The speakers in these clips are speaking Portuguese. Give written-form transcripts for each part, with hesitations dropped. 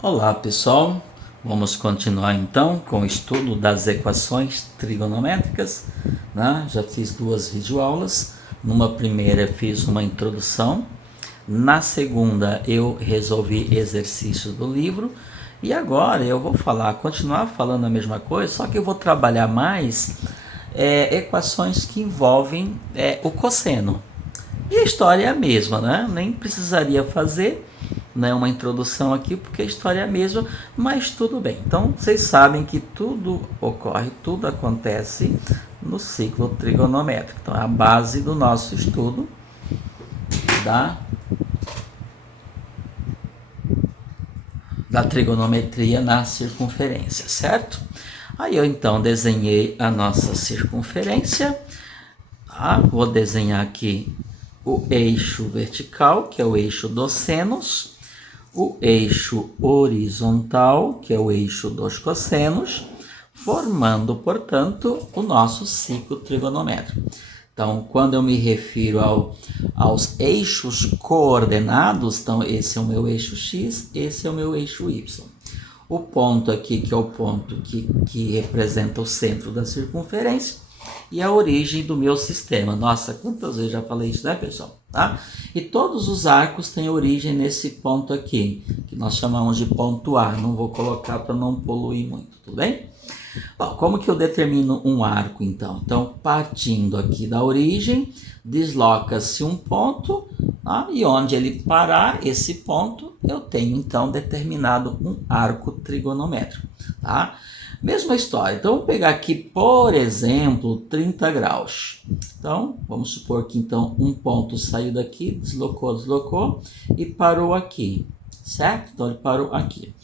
Olá pessoal, vamos continuar então com o estudo das equações trigonométricas, né? Já fiz duas videoaulas, numa primeira fiz uma introdução, na segunda eu resolvi exercícios do livro e agora eu vou continuar falando a mesma coisa, só que eu vou trabalhar mais equações que envolvem o cosseno. E a história é a mesma, né? Nem precisaria fazer, né, uma introdução aqui, porque a história é a mesma, mas tudo bem. Então, vocês sabem que tudo ocorre, tudo acontece no ciclo trigonométrico. Então, é a base do nosso estudo da trigonometria na circunferência, certo? Aí eu então desenhei a nossa circunferência, tá? Vou desenhar aqui o eixo vertical, que é o eixo dos senos, o eixo horizontal, que é o eixo dos cossenos, formando, portanto, o nosso ciclo trigonométrico. Então, quando eu me refiro aos eixos coordenados, então esse é o meu eixo X, esse é o meu eixo Y. O ponto aqui, que é o ponto que representa o centro da circunferência, e a origem do meu sistema. Nossa, quantas vezes já falei isso, né, pessoal? Tá? E todos os arcos têm origem nesse ponto aqui, que nós chamamos de ponto A. Não vou colocar para não poluir muito, tudo bem? Bom, como que eu determino um arco, então? Então, partindo aqui da origem, desloca-se um ponto, tá? E onde ele parar, esse ponto, eu tenho, então, determinado um arco trigonométrico, tá? Mesma história. Então, vamos pegar aqui, por exemplo, 30 graus. Então, vamos supor que, então, um ponto saiu daqui, deslocou e parou aqui, certo? Então, ele parou aqui.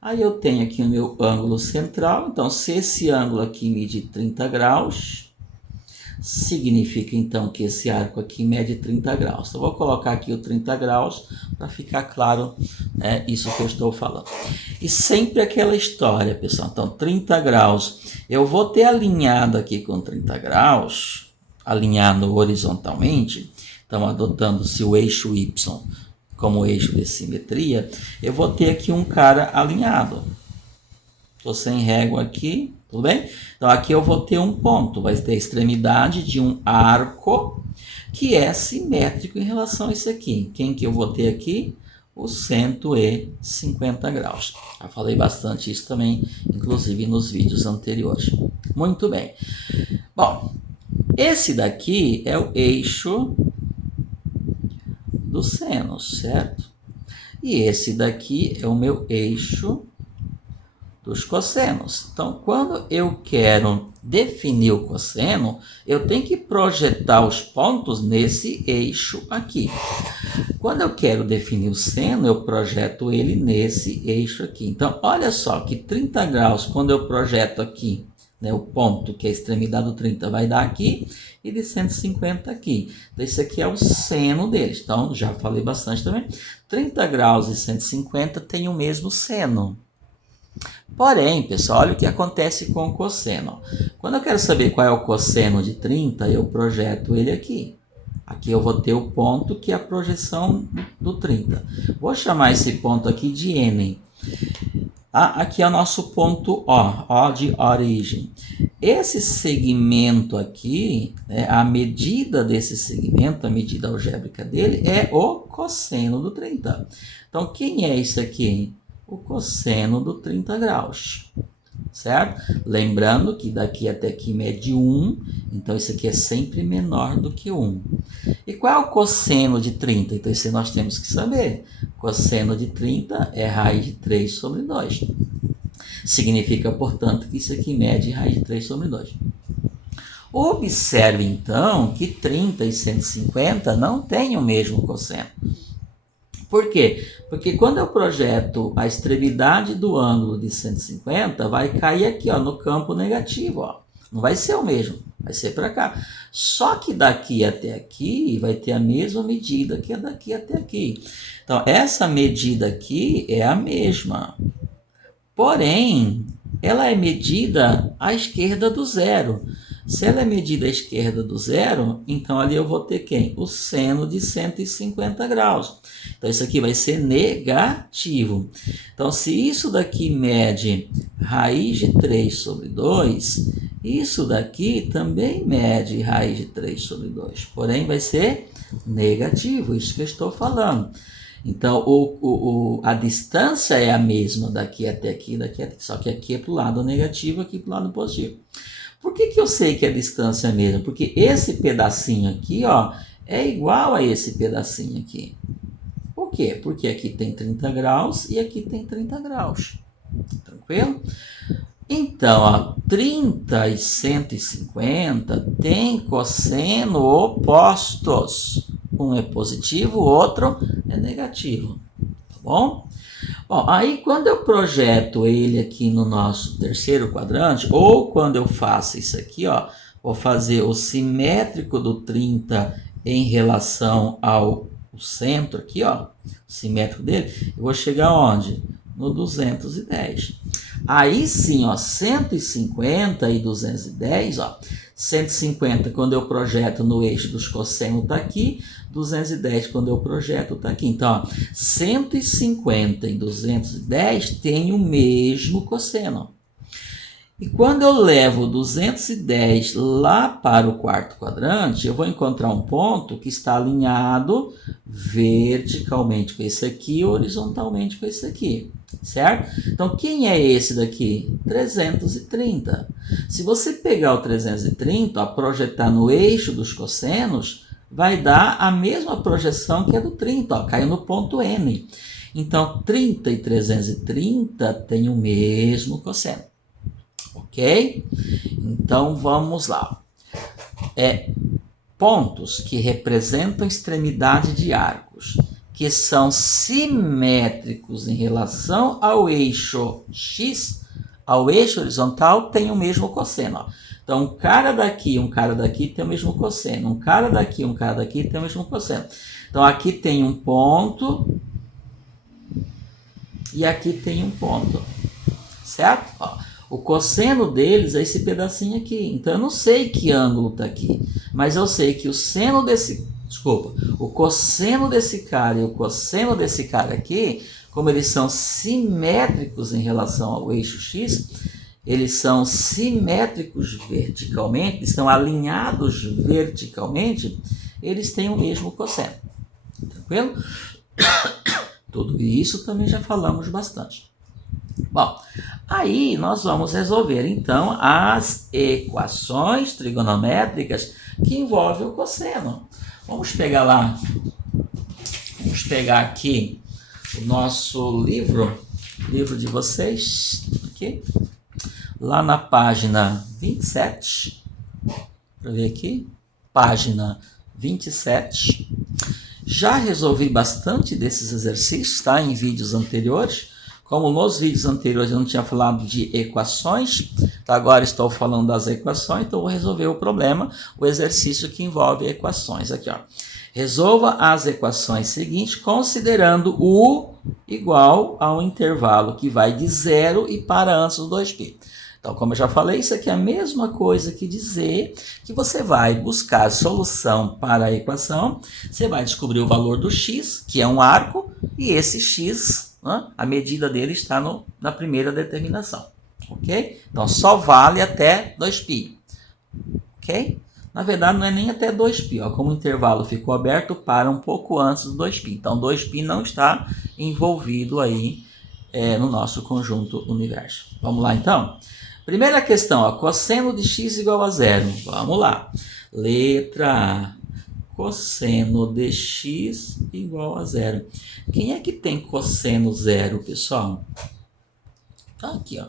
Aí eu tenho aqui o meu ângulo central. Então, se esse ângulo aqui mede 30 graus, significa então que esse arco aqui mede 30 graus. Então, eu vou colocar aqui o 30 graus para ficar claro, né, isso que eu estou falando. E sempre aquela história, pessoal. Então, 30 graus, eu vou ter alinhado aqui com 30 graus, alinhado horizontalmente, então adotando-se o eixo Y como eixo de simetria, eu vou ter aqui um cara alinhado. Estou sem régua aqui, tudo bem? Então, aqui eu vou ter um ponto, vai ter a extremidade de um arco que é simétrico em relação a isso aqui. Quem que eu vou ter aqui? O 150 graus. Já falei bastante isso também, inclusive nos vídeos anteriores. Muito bem. Bom, esse daqui é o eixo dos senos, certo? E esse daqui é o meu eixo dos cossenos. Então, quando eu quero definir o cosseno, eu tenho que projetar os pontos nesse eixo aqui. Quando eu quero definir o seno, eu projeto ele nesse eixo aqui. Então, olha só que 30 graus, quando eu projeto aqui, né, o ponto que é a extremidade do 30 vai dar aqui, e de 150 aqui. Então, esse aqui é o seno deles. Então, já falei bastante também. 30 graus e 150 tem o mesmo seno. Porém, pessoal, olha o que acontece com o cosseno. Quando eu quero saber qual é o cosseno de 30, eu projeto ele aqui. Aqui eu vou ter o ponto que é a projeção do 30. Vou chamar esse ponto aqui de N. Aqui é o nosso ponto O de origem. Esse segmento aqui, né, a medida desse segmento, a medida algébrica dele, é o cosseno do 30. Então, quem é isso aqui? O cosseno do 30 graus, certo? Lembrando que daqui até aqui mede 1, então isso aqui é sempre menor do que 1. E qual é o cosseno de 30? Então isso nós temos que saber. Cosseno de 30 é raiz de 3 sobre 2. Significa, portanto, que isso aqui mede raiz de 3 sobre 2. Observe, então, que 30 e 150 não têm o mesmo cosseno. Por quê? Porque quando eu projeto a extremidade do ângulo de 150, vai cair aqui, ó, no campo negativo. Ó. Não vai ser o mesmo, vai ser para cá. Só que daqui até aqui vai ter a mesma medida que a daqui até aqui. Então, essa medida aqui é a mesma. Porém, ela é medida à esquerda do zero. Se ela é medida à esquerda do zero, então ali eu vou ter quem? O seno de 150 graus. Então isso aqui vai ser negativo. Então se isso daqui mede raiz de 3 sobre 2, isso daqui também mede raiz de 3 sobre 2. Porém vai ser negativo, isso que eu estou falando. Então, a distância é a mesma daqui até aqui, só que aqui é para o lado negativo, aqui para o lado positivo. Por que eu sei que a distância é a mesma? Porque esse pedacinho aqui, ó, é igual a esse pedacinho aqui. Por quê? Porque aqui tem 30 graus e aqui tem 30 graus. Tranquilo? Então, ó, 30 e 150 tem cosseno opostos. Um é positivo, o outro é negativo. Tá bom? Bom, aí quando eu projeto ele aqui no nosso terceiro quadrante, ou quando eu faço isso aqui, ó, vou fazer o simétrico do 30 em relação ao centro aqui, ó, o simétrico dele, eu vou chegar onde? No 210. Aí sim, ó, 150 e 210, ó, 150 quando eu projeto no eixo dos cossenos está aqui, 210 quando eu projeto está aqui. Então, ó, 150 e 210 tem o mesmo cosseno. E quando eu levo 210 lá para o quarto quadrante, eu vou encontrar um ponto que está alinhado verticalmente com esse aqui, horizontalmente com esse aqui, certo? Então, quem é esse daqui? 330. Se você pegar o 330, ó, projetar no eixo dos cossenos, vai dar a mesma projeção que é do 30, ó, caiu no ponto N. Então, 30 e 330 tem o mesmo cosseno. Ok? Então, vamos lá. Pontos que representam extremidade de arcos, que são simétricos em relação ao eixo X, ao eixo horizontal, tem o mesmo cosseno. Ó. Então, um cara daqui tem o mesmo cosseno. Um cara daqui tem o mesmo cosseno. Então, aqui tem um ponto e aqui tem um ponto. Certo? Ó. O cosseno deles é esse pedacinho aqui. Então, eu não sei que ângulo está aqui. Mas eu sei que o cosseno desse cara e o cosseno desse cara aqui, como eles são simétricos em relação ao eixo X, eles são simétricos verticalmente, estão alinhados verticalmente, eles têm o mesmo cosseno. Tranquilo? Tudo isso também já falamos bastante. Bom, aí nós vamos resolver então as equações trigonométricas que envolvem o cosseno. Vamos pegar aqui o nosso livro de vocês, aqui, lá na página 27, para ver aqui, página 27. Já resolvi bastante desses exercícios, tá, em vídeos anteriores. Como nos vídeos anteriores eu não tinha falado de equações, tá, agora estou falando das equações, então vou resolver o problema, o exercício que envolve equações. Aqui, ó. Resolva as equações seguintes considerando U igual a um intervalo que vai de 0 e para antes do 2π. Então, como eu já falei, isso aqui é a mesma coisa que dizer que você vai buscar a solução para a equação, você vai descobrir o valor do x, que é um arco, e esse x, né, a medida dele está na primeira determinação. Ok? Então, só vale até 2π. Ok? Na verdade, não é nem até 2π. Ó, como o intervalo ficou aberto, para um pouco antes do 2π. Então, 2π não está envolvido aí no nosso conjunto universo. Vamos lá, então? Primeira questão, ó, cosseno de x igual a 0. Vamos lá. Letra A. Cosseno de x igual a 0. Quem é que tem cosseno 0, pessoal? Aqui, ó.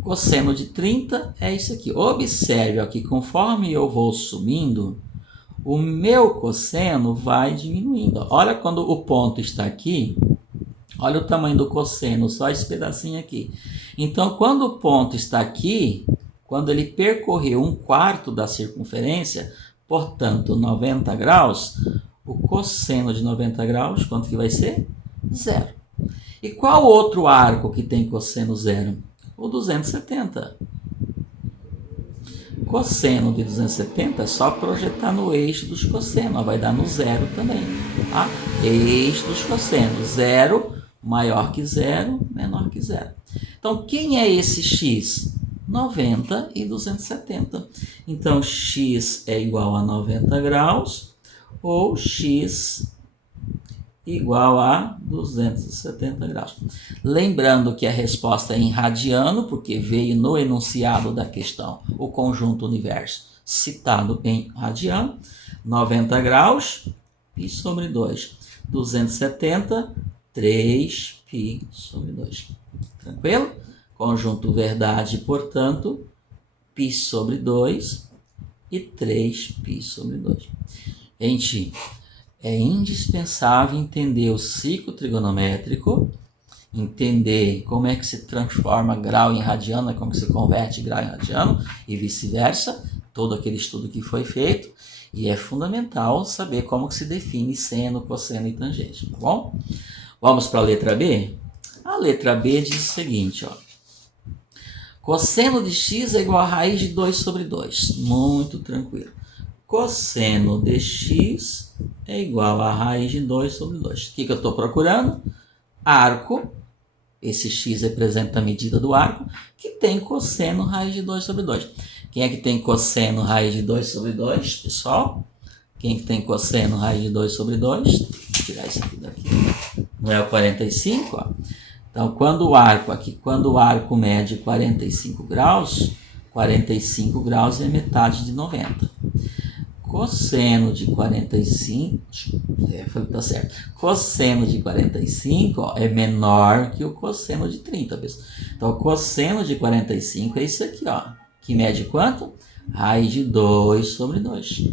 Cosseno de 30 é isso aqui. Observe ó, que conforme eu vou subindo, o meu cosseno vai diminuindo. Olha quando o ponto está aqui. Olha o tamanho do cosseno, só esse pedacinho aqui. Então, quando o ponto está aqui, quando ele percorreu 1/4 da circunferência, portanto, 90 graus, o cosseno de 90 graus, quanto que vai ser? 0. E qual outro arco que tem cosseno 0? O 270. Cosseno de 270 é só projetar no eixo dos cossenos, vai dar no zero também, tá? Eixo dos cossenos, zero maior que zero, menor que zero. Então, quem é esse x? 90 e 270. Então, x é igual a 90 graus ou x igual a 270 graus. Lembrando que a resposta é em radiano, porque veio no enunciado da questão o conjunto universo citado em radiano. 90 graus, π sobre 2. 270, 3π sobre 2. Tranquilo? Conjunto verdade, portanto, π sobre 2 e 3π sobre 2. Gente, é indispensável entender o ciclo trigonométrico, entender como é que se transforma grau em radiano, como que se converte grau em radiano e vice-versa, todo aquele estudo que foi feito, e é fundamental saber como que se define seno, cosseno e tangente, tá bom? Vamos para a letra B? A letra B diz o seguinte, ó. Cosseno de x é igual a raiz de 2 sobre 2. Muito tranquilo. Cosseno de x é igual a raiz de 2 sobre 2. O que eu estou procurando? Arco. Esse x representa a medida do arco, que tem cosseno raiz de 2 sobre 2. Quem é que tem cosseno raiz de 2 sobre 2, pessoal? Quem é que tem cosseno raiz de 2 sobre 2? Vou tirar isso aqui daqui. Não é o 45? Ó. Então, quando o arco mede 45 graus é metade de 90. Cosseno de 45, tá certo. Cosseno de 45 ó, é menor que o cosseno de 30, pessoal. Então, o cosseno de 45 é isso aqui, ó, que mede quanto? Raiz de 2 sobre 2.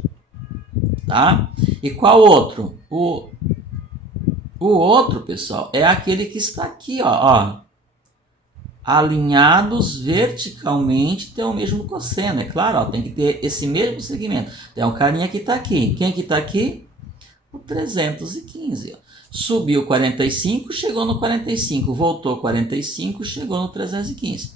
Tá? E qual outro? O outro, pessoal, é aquele que está aqui, ó. Alinhados verticalmente tem o mesmo cosseno. É claro, ó, tem que ter esse mesmo segmento. Tem um carinha que está aqui. Quem que está aqui? O 315. Ó. Subiu 45, chegou no 45. Voltou 45, chegou no 315.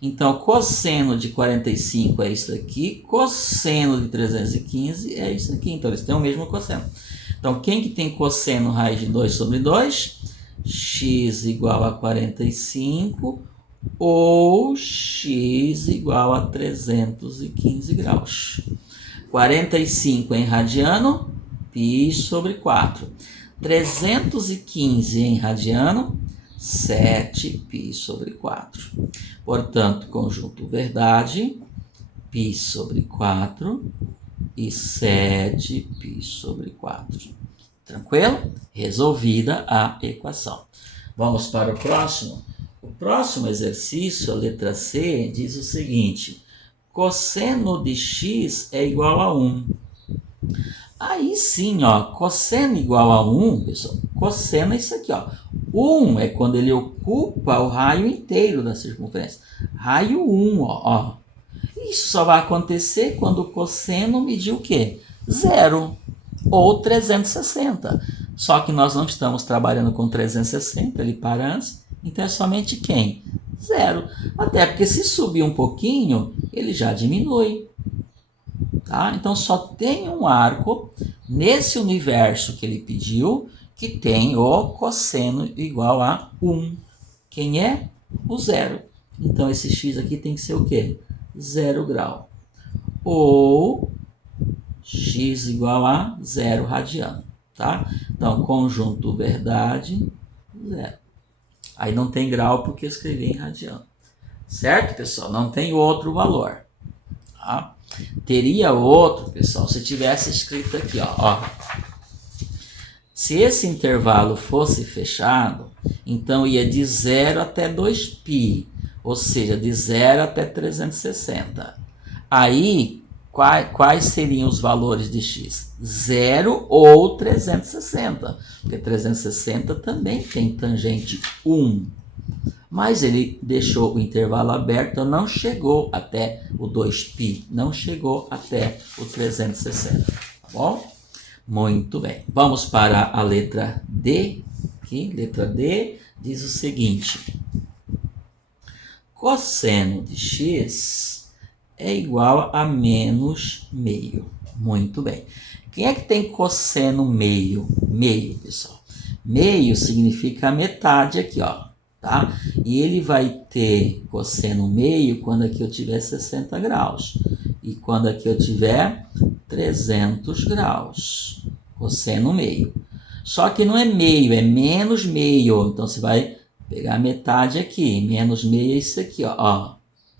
Então, cosseno de 45 é isso aqui. Cosseno de 315 é isso aqui. Então, eles têm o mesmo cosseno. Então, quem que tem cosseno raiz de 2 sobre 2? X igual a 45 ou x igual a 315 graus. 45 em radiano, π sobre 4. 315 em radiano, 7π sobre 4. Portanto, conjunto verdade, π sobre 4 e 7π sobre 4. Tranquilo? Resolvida a equação. Vamos para o próximo. O próximo exercício, a letra C, diz o seguinte: cosseno de x é igual a 1. Aí sim, ó, cosseno igual a 1, pessoal, cosseno é isso aqui, ó. 1 é quando ele ocupa o raio inteiro da circunferência. Raio 1, ó. Isso só vai acontecer quando o cosseno medir o quê? 0 ou 360. Só que nós não estamos trabalhando com 360, ele para antes, então é somente quem? 0. Até porque se subir um pouquinho, ele já diminui. Tá? Então só tem um arco nesse universo que ele pediu que tem o cosseno igual a 1. Quem é? O 0. Então esse x aqui tem que ser o quê? 0 grau. Ou x igual a 0 radiano. Tá? Então conjunto verdade, 0. Aí não tem grau porque eu escrevi em radiano. Certo, pessoal? Não tem outro valor. Tá? Teria outro, pessoal, se tivesse escrito aqui, ó. Se esse intervalo fosse fechado, então ia de 0 até 2π, ou seja, de 0 até 360. Aí, quais seriam os valores de x? 0 ou 360, porque 360 também tem tangente 1. Mas ele deixou o intervalo aberto, então não chegou até o 2π, não chegou até o 360, tá bom? Muito bem. Vamos para a letra D. Aqui, letra D diz o seguinte: cosseno de x é igual a menos meio. Muito bem. Quem é que tem cosseno meio? Meio, pessoal. Meio significa a metade aqui, ó. Tá? E ele vai ter cosseno meio quando aqui eu tiver 60 graus. E quando aqui eu tiver 300 graus. Cosseno meio. Só que não é meio, é menos meio. Então, você vai pegar a metade aqui. Menos meio é isso aqui, ó.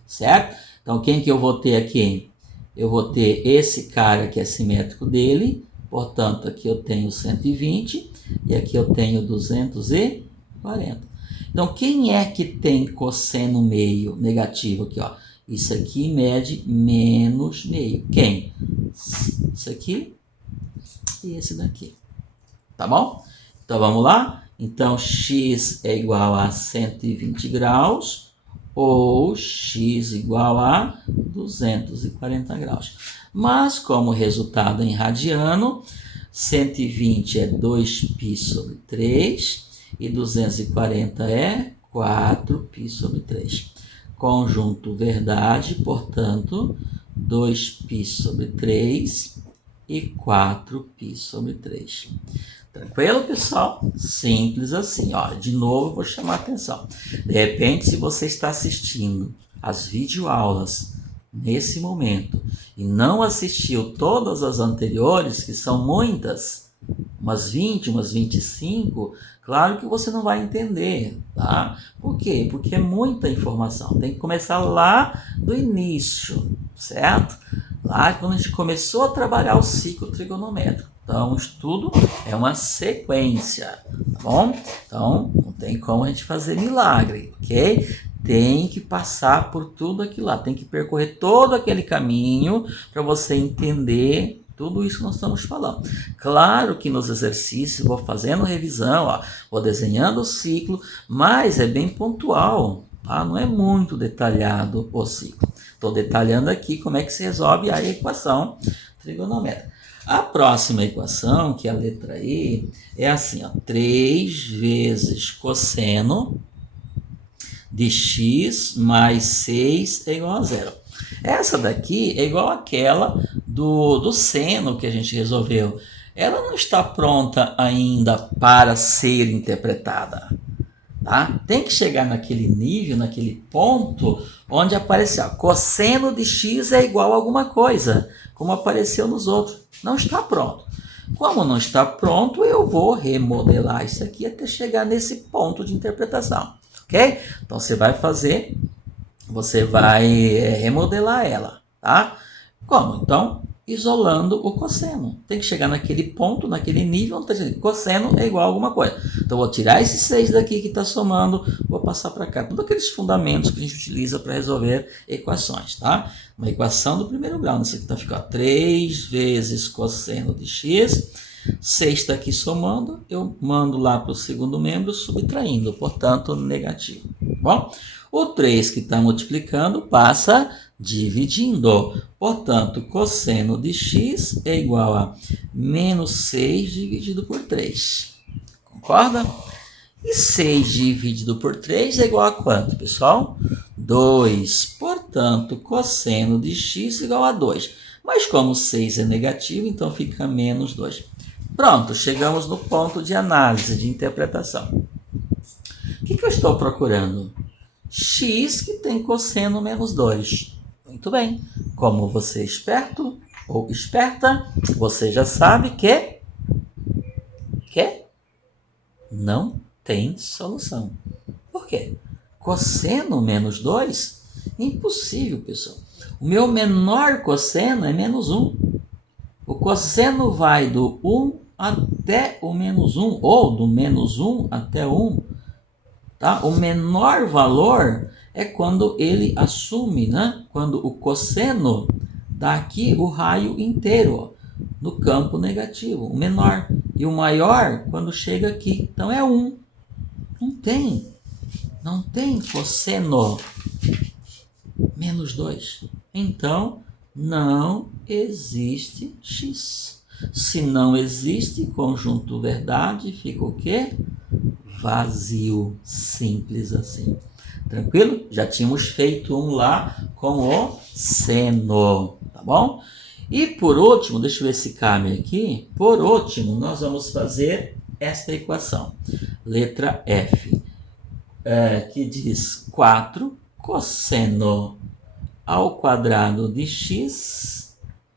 Certo? Então, quem que eu vou ter aqui? Eu vou ter esse cara que é simétrico dele. Portanto, aqui eu tenho 120 e aqui eu tenho 240. Então, quem é que tem cosseno meio negativo aqui, ó? Isso aqui mede menos meio. Quem? Isso aqui e esse daqui. Tá bom? Então, vamos lá? Então, x é igual a 120 graus ou x igual a 240 graus. Mas, como resultado em radiano, 120 é 2π sobre 3 e 240 é 4π sobre 3. Conjunto verdade, portanto, 2π sobre 3 e 4π sobre 3. Tranquilo, pessoal? Simples assim. Ó, de novo, vou chamar a atenção. De repente, se você está assistindo as videoaulas nesse momento e não assistiu todas as anteriores, que são muitas, umas 20, umas 25, claro que você não vai entender, tá? Por quê? Porque é muita informação. Tem que começar lá do início, certo? Lá quando a gente começou a trabalhar o ciclo trigonométrico. Então, o estudo é uma sequência, tá bom? Então, não tem como a gente fazer milagre, ok? Tem que passar por tudo aquilo lá, tem que percorrer todo aquele caminho para você entender tudo isso que nós estamos falando. Claro que nos exercícios vou fazendo revisão, ó, vou desenhando o ciclo, mas é bem pontual, tá? Não é muito detalhado o ciclo. Estou detalhando aqui como é que se resolve a equação trigonométrica. A próxima equação, que é a letra E, é assim, ó, 3 vezes cosseno de x mais 6 é igual a zero. Essa daqui é igual àquela do seno que a gente resolveu. Ela não está pronta ainda para ser interpretada. Tá? Tem que chegar naquele nível, naquele ponto, onde aparecer, ó, cosseno de x é igual a alguma coisa, como apareceu nos outros. Não está pronto. Como não está pronto, eu vou remodelar isso aqui até chegar nesse ponto de interpretação. Ok? Então, você vai remodelar ela, tá? Como? Então, isolando o cosseno. Tem que chegar naquele ponto, naquele nível, onde está dizendo cosseno é igual a alguma coisa. Então, vou tirar esse 6 daqui que está somando, vou passar para cá. Todos aqueles fundamentos que a gente utiliza para resolver equações, tá? Uma equação do primeiro grau. Nesse aqui está ficando 3 vezes cosseno de x. 6 está aqui somando, eu mando lá para o segundo membro subtraindo, portanto, negativo. Bom, o 3 que está multiplicando passa dividindo. Portanto, cosseno de x é igual a menos 6 dividido por 3. Concorda? E 6 dividido por 3 é igual a quanto, pessoal? 2. Portanto, cosseno de x é igual a 2. Mas como 6 é negativo, então fica menos 2. Pronto, chegamos no ponto de análise, de interpretação. O que eu estou procurando? X que tem cosseno menos 2. Muito bem. Como você é esperto ou esperta, você já sabe que não tem solução. Por quê? Cosseno menos 2? Impossível, pessoal. O meu menor cosseno é menos 1. O cosseno vai do 1 até o menos 1, ou do menos 1 até 1. Tá? O menor valor é quando ele assume, né? Quando o cosseno dá aqui o raio inteiro, ó, no campo negativo, o menor. E o maior quando chega aqui. Então é 1. Não tem cosseno menos 2. Então, não existe x. Se não existe conjunto verdade, fica o quê? Vazio. Simples assim. Tranquilo? Já tínhamos feito um lá com o seno, tá bom? E por último, deixa eu ver se cabe aqui. Por último, nós vamos fazer esta equação. Letra F, que diz 4 cosseno ao quadrado de x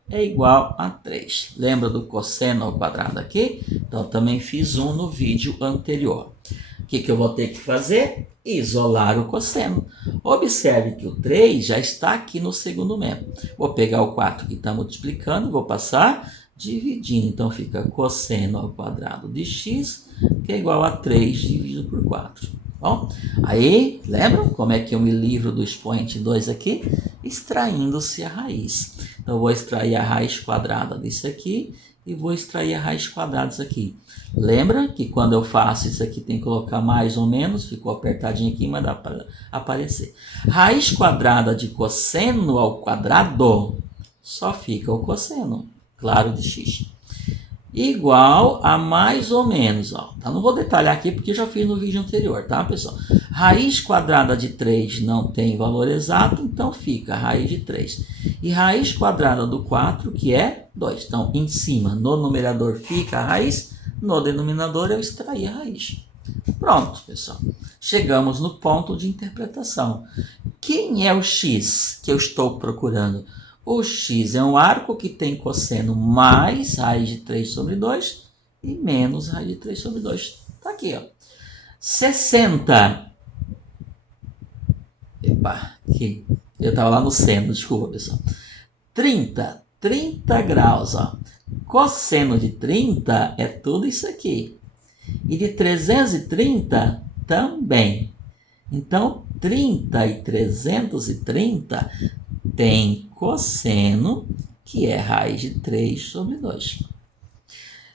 é igual a 3. Lembra do cosseno ao quadrado aqui? Então, também fiz um no vídeo anterior. O que eu vou ter que fazer? Isolar o cosseno. Observe que o 3 já está aqui no segundo método. Vou pegar o 4 que está multiplicando, vou passar dividindo. Então, fica cosseno ao quadrado de x, que é igual a 3 dividido por 4. Bom, aí, lembram como é que eu me livro do expoente 2 aqui? Extraindo-se a raiz. Então, eu vou extrair a raiz quadrada disso aqui e vou extrair a raiz quadrada disso aqui. Lembra que quando eu faço isso aqui tem que colocar mais ou menos, ficou apertadinho aqui, mas dá para aparecer. Raiz quadrada de cosseno ao quadrado, só fica o cosseno, claro, de x. Igual a mais ou menos, ó. Tá? Não vou detalhar aqui porque eu já fiz no vídeo anterior, tá, pessoal? Raiz quadrada de 3 não tem valor exato, então fica raiz de 3. E raiz quadrada do 4, que é 2. Então, em cima, no numerador fica a raiz, no denominador eu extraí a raiz. Pronto, pessoal. Chegamos no ponto de interpretação. Quem é o x que eu estou procurando? O x é um arco que tem cosseno mais raiz de 3 sobre 2 e menos raiz de 3 sobre 2. Está aqui, ó. 60. Epa, aqui. Eu estava lá no seno, desculpa, pessoal. 30 graus, ó. Cosseno de 30 é tudo isso aqui. E de 330 também. Então, 30 e 330 tem cosseno, que é raiz de 3 sobre 2.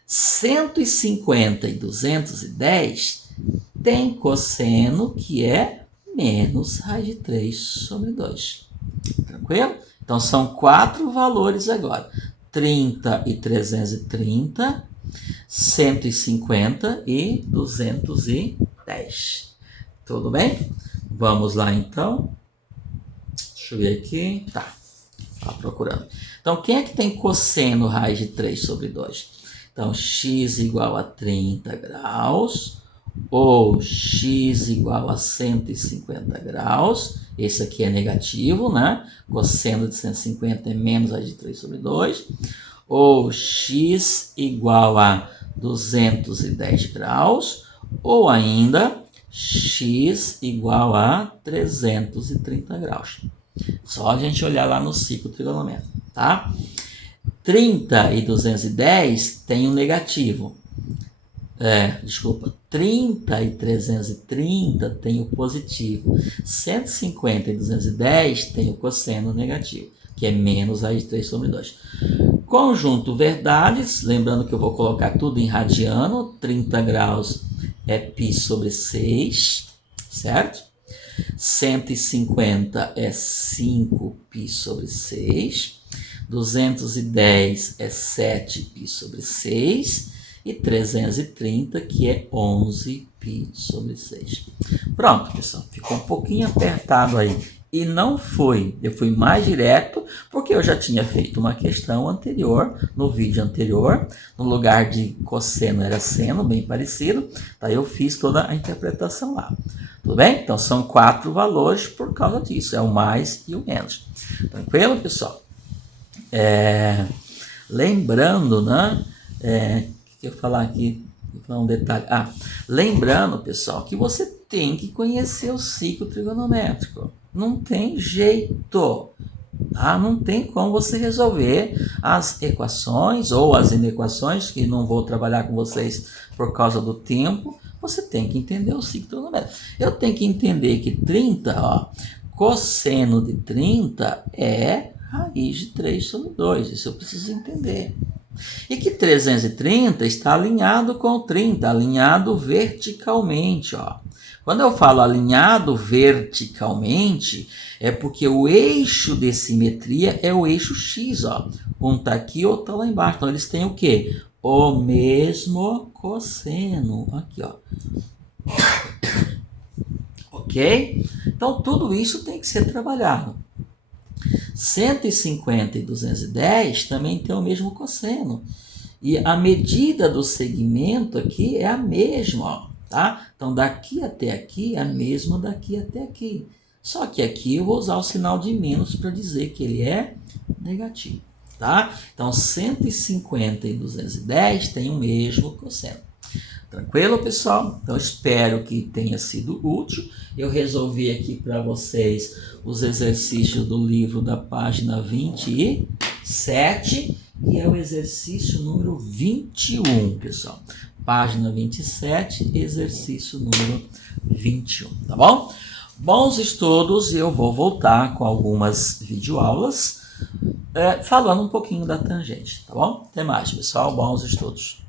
150 e 210 tem cosseno, que é menos raiz de 3 sobre 2. Tranquilo? Então, são 4 valores agora. 30 e 330, 150 e 210. Tudo bem? Vamos lá, então. Deixa eu ver aqui. Tá procurando. Então, quem é que tem cosseno raiz de 3 sobre 2? Então, x igual a 30 graus ou x igual a 150 graus. Esse aqui é negativo, né? Cosseno de 150 é menos raiz de 3 sobre 2. Ou x igual a 210 graus. Ou ainda x igual a 330 graus. Só a gente olhar lá no ciclo trigonométrico, tá? 30 e 210 tem um negativo. 30 e 330 tem o positivo. 150 e 210 tem o cosseno negativo, que é menos raiz de 3 sobre 2. Conjunto verdades, lembrando que eu vou colocar tudo em radiano. 30 graus é π sobre 6, certo? 150 é 5π sobre 6, 210 é 7π sobre 6 e 330 que é 11π sobre 6. Pronto, pessoal, ficou um pouquinho apertado aí. E não foi, eu fui mais direto, porque eu já tinha feito uma questão anterior, no vídeo anterior, no lugar de cosseno era seno, bem parecido, tá? Eu fiz toda a interpretação lá. Tudo bem? Então, são 4 valores por causa disso, é o mais e o menos. Tranquilo, pessoal? Lembrando, né? Que eu falar aqui, vou falar um detalhe. Lembrando, pessoal, que você tem que conhecer o ciclo trigonométrico. Não tem jeito, tá? Não tem como você resolver as equações ou as inequações, que não vou trabalhar com vocês por causa do tempo. Você tem que entender o ciclo trigonométrico. Eu tenho que entender que 30, ó, cosseno de 30 é raiz de 3 sobre 2. Isso eu preciso entender. E que 330 está alinhado com 30, alinhado verticalmente, ó. Quando eu falo alinhado verticalmente, é porque o eixo de simetria é o eixo X, ó. Um está aqui, outro está lá embaixo. Então, eles têm o quê? O mesmo cosseno. Aqui, ó. Ok? Então, tudo isso tem que ser trabalhado. 150 e 210 também tem o mesmo cosseno. E a medida do segmento aqui é a mesma, ó, tá? Então, daqui até aqui é a mesma daqui até aqui. Só que aqui eu vou usar o sinal de menos para dizer que ele é negativo, tá? Então, 150 e 210 tem o mesmo cosseno. Tranquilo, pessoal? Então, espero que tenha sido útil. Eu resolvi aqui para vocês os exercícios do livro da página 27 e é o exercício número 21, pessoal. Página 27, exercício número 21, tá bom? Bons estudos e eu vou voltar com algumas videoaulas falando um pouquinho da tangente, tá bom? Até mais, pessoal. Bons estudos.